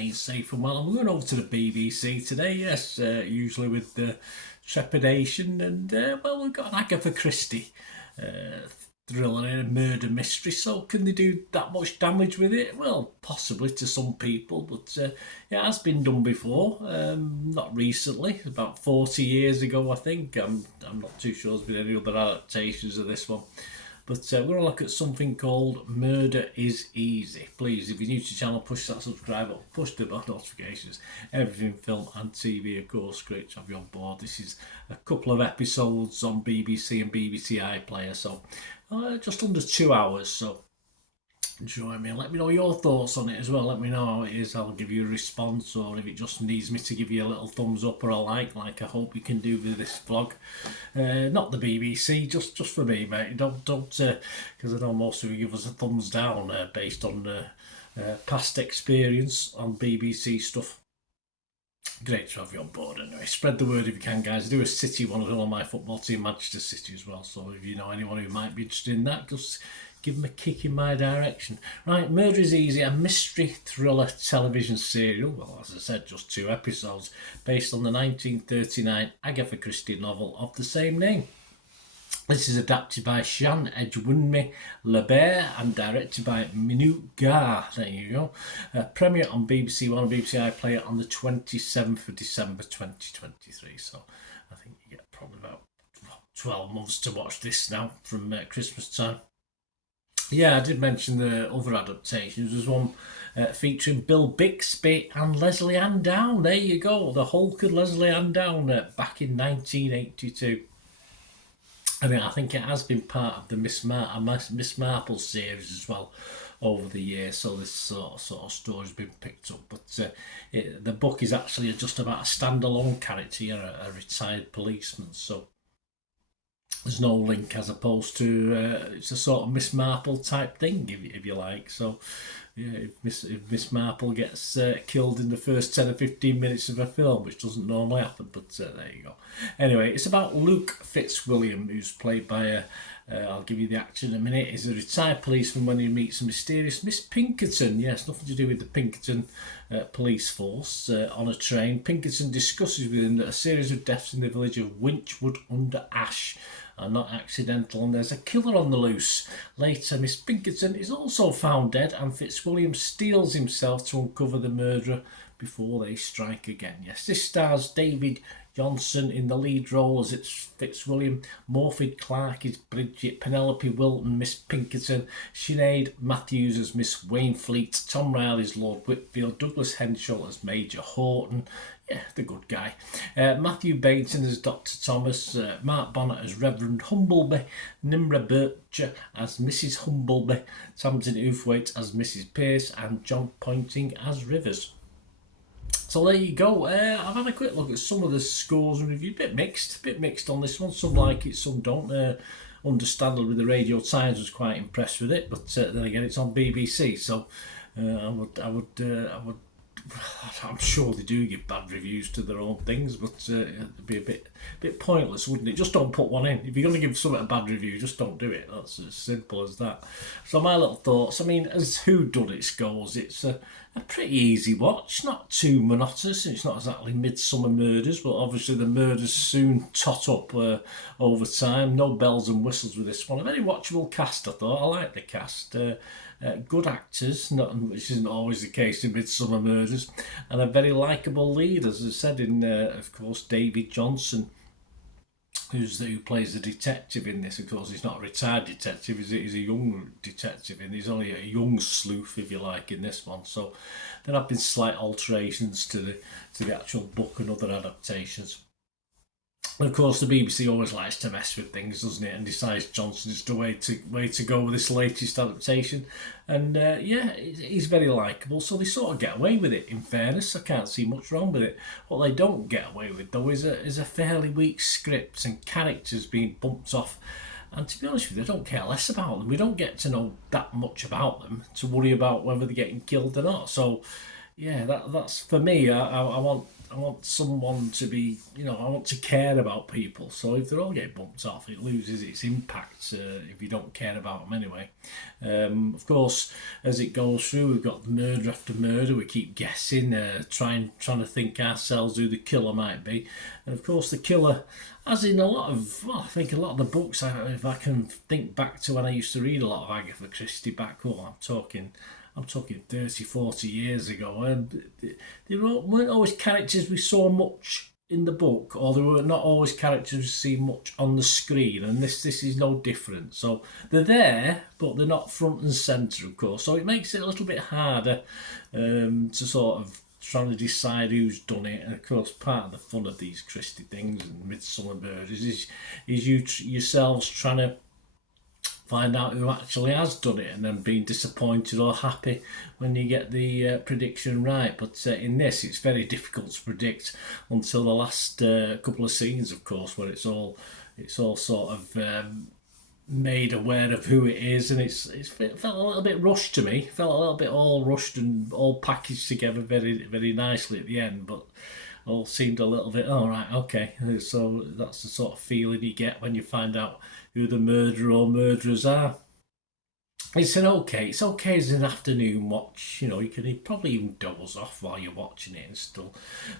staying safe and well. I'm going over to the BBC today, yes, usually with trepidation. And, well, we've got an Agatha Christie thriller and a murder mystery. So can they do that much damage with it? Well, possibly to some people, but it has been done before. Not recently, about 40 years ago, I think. I'm not too sure there's been any other adaptations of this one. But we're going to look at something called Murder is Easy. Please, if you're new to the channel, push that subscribe button, push the bell notifications. Everything film and TV, of course. Great to have you on board. This is a couple of episodes on BBC and BBC iPlayer, so just under 2 hours. So join me and let me know your thoughts on it as well. Let me know how it is. I'll give you a response, or if it just needs me to give you a little thumbs up or a like I hope you can do with this vlog. Not the BBC, just for me, mate. Don't because I know most of you give us a thumbs down based on past experience on BBC stuff. Great to have you on board anyway. Spread the word if you can, guys. I do a City one as well on my football team, Manchester City as well. So if you know anyone who might be interested in that, just give them a kick in my direction. Right, Murder is Easy, a mystery thriller television serial. Well, as I said, just 2 episodes, based on the 1939 Agatha Christie novel of the same name. This is adapted by Sian Edwunmi Lebert and directed by Minu Gar. There you go. Premiere on BBC One and BBC iPlayer on the 27th of December 2023. So I think you get probably about 12 months to watch this now from Christmas time. Yeah, I did mention the other adaptations. There's one featuring Bill Bixby and Leslie Ann Down. There you go, the Hulk and Leslie Ann Down back in 1982. And I think it has been part of the Miss Marple series as well over the years. So this sort of story's been picked up. But the book is actually just about a standalone character, a retired policeman. So there's no link, as opposed to it's a sort of Miss Marple type thing, if you like. So yeah, if Miss Marple gets killed in the first 10 or 15 minutes of a film, which doesn't normally happen, but there you go. Anyway, it's about Luke Fitzwilliam, who's played by I'll give you the actor in a minute. He's a retired policeman when he meets a mysterious Miss Pinkerton. Yes, nothing to do with the Pinkerton police force. On a train, Pinkerton discusses with him that a series of deaths in the village of Winchwood under Ash are not accidental, and there's a killer on the loose. Later, Miss Pinkerton is also found dead, and Fitzwilliam steels himself to uncover the murderer before they strike again. Yes, this stars David Johnson in the lead role as it's Fitzwilliam, Morfydd Clark is Bridget, Penelope Wilton, Miss Pinkerton, Sinead Matthews as Miss Wainfleet, Tom Riley as Lord Whitfield, Douglas Henschel as Major Horton, yeah, the good guy, Matthew Bainton as Dr. Thomas, Mark Bonnet as Reverend Humbleby, Nimra Bircher as Mrs. Humbleby, Tamsin Outhwaite as Mrs. Pearce, and John Pointing as Rivers. So there you go. I've had a quick look at some of the scores and reviews. Bit mixed on this one. Some like it, some don't. Understandably, the Radio Times was quite impressed with it, but then again, it's on BBC, so I'm sure they do give bad reviews to their own things, but it'd be a bit pointless, wouldn't it? Just don't put one in. If you're going to give something a bad review, just don't do it. That's as simple as that. So my little thoughts. I mean, as whodunits goes, it's a pretty easy watch. Not too monotonous. It's not exactly Midsummer Murders, but obviously the murders soon tot up over time. No bells and whistles with this one. A very watchable cast, I thought. I like the cast. Good actors, which isn't always the case in Midsummer Murders, and a very likeable lead, as I said, in of course David Johnson, who plays the detective in this. Of course, he's not a retired detective; he's a young detective, and he's only a young sleuth, if you like, in this one. So there have been slight alterations to the actual book and other adaptations. And of course, the BBC always likes to mess with things, doesn't it? And decides Johnson is the way to go with this latest adaptation. And yeah, he's very likeable, so they sort of get away with it. In fairness, I can't see much wrong with it. What they don't get away with, though, is a fairly weak script and characters being bumped off. And to be honest with you, I don't care less about them. We don't get to know that much about them to worry about whether they're getting killed or not. So yeah, that's for me. I want someone to be, I want to care about people. So if they're all getting bumped off, it loses its impact if you don't care about them anyway. Of course, as it goes through, we've got murder after murder. We keep guessing, trying to think ourselves who the killer might be, and of course the killer, as in a lot of, well, I think a lot of the books. If I can think back to when I used to read a lot of Agatha Christie back, I'm talking 30, 40 years ago, and they weren't always characters we saw much in the book, or they were not always characters we see much on the screen, and this is no different. So they're there, but they're not front and centre, of course, so it makes it a little bit harder to sort of trying to decide who's done it. And of course, part of the fun of these Christie things and Midsummer Murders is you yourselves trying to find out who actually has done it, and then being disappointed or happy when you get the prediction right. But in this, it's very difficult to predict until the last couple of scenes, of course, where it's all sort of made aware of who it is, and it felt a little bit rushed to me. Felt a little bit all rushed and all packaged together very, very nicely at the end, but all seemed a little bit, all right, okay. So that's the sort of feeling you get when you find out who the murderer or murderers are. It's okay as an afternoon watch. You can probably even doze off while you're watching it and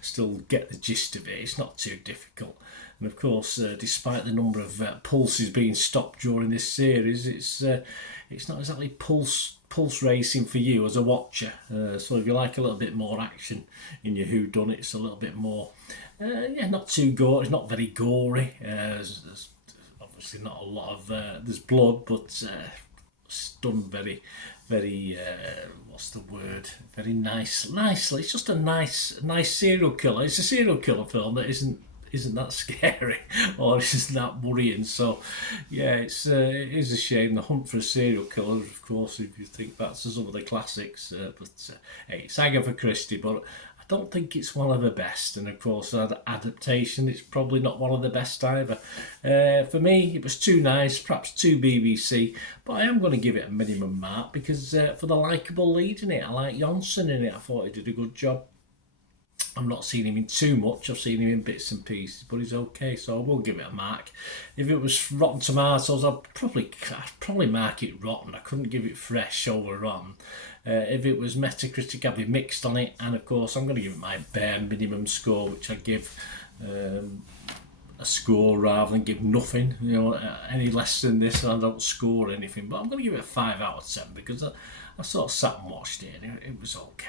still get the gist of it. It's not too difficult. And of course, despite the number of pulses being stopped during this series, it's not exactly pulse racing for you as a watcher. So if you like a little bit more action in your whodunit, it's a little bit more, not too gory. It's not very gory. There's obviously not a lot of there's blood, but it's done very, very what's the word? Very nicely. It's just a nice serial killer. It's a serial killer film that isn't that scary or isn't that worrying. So yeah, it is a shame. The hunt for a serial killer, of course, if you think back to some of the classics, but hey, it's Agatha Christie, but I don't think it's one of the best. And of course, adaptation, it's probably not one of the best either. For me, it was too nice, perhaps too BBC, but I am going to give it a minimum mark because for the likeable lead in it, I like Johnson in it. I thought he did a good job. I'm not seeing him in too much. I've seen him in bits and pieces, but he's okay, so I will give it a mark. If it was Rotten Tomatoes, I'd probably mark it rotten. I couldn't give it fresh over rotten. If it was Metacritic, I'd be mixed on it, and of course, I'm going to give it my bare minimum score, which I give a score rather than give nothing. Any less than this, I don't score anything. But I'm going to give it a 5 out of 10 because I sort of sat and watched it, and it was okay.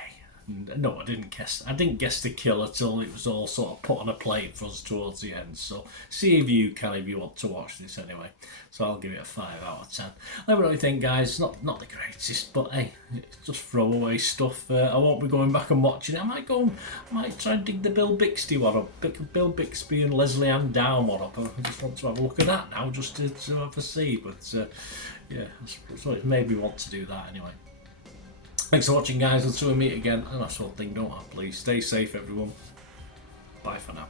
No, I didn't guess the killer till it was all sort of put on a plate for us towards the end. So see if you can, if you want to watch this anyway. So I'll give it a 5 out of 10. Let me know what you think, guys. Not the greatest, but hey, it's just throwaway stuff. I won't be going back and watching it. I might try and dig the Bill Bixby one up. Bill Bixby and Leslie Ann Down one up. I just want to have a look at that now, just to have a see. But yeah, so it made me want to do that anyway. Thanks for watching, guys. Until we meet again, and that's one thing, don't I? Please stay safe, everyone. Bye for now.